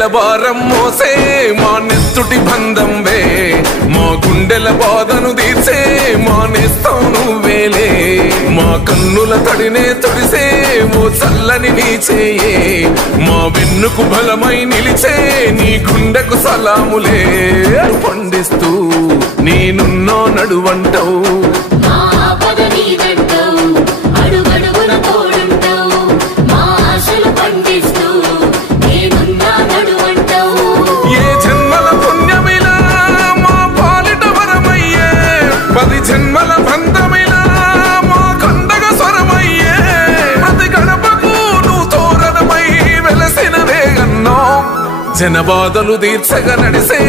గుండెల భారం మోసే మా నెత్తుటి బంధంవే మా గుండెల బాధను తీర్చే మా నేస్తం నువ్వేలే మా కన్నుల తడినే తొడిసే ఓ చల్లని నీ చేయే మా వెన్నుకు బలమై నిలిచే నీ గుండెకు సలాములే పండిస్తూ నేనున్నో నడువంటావు జన్మల బంధమిలా మా కండగ స్వరమయ్యే ప్రతి గడపకు నువ్వు తోరణమై వెలసినదే అన్నో జనబాధలు తీర్చగా నడిసే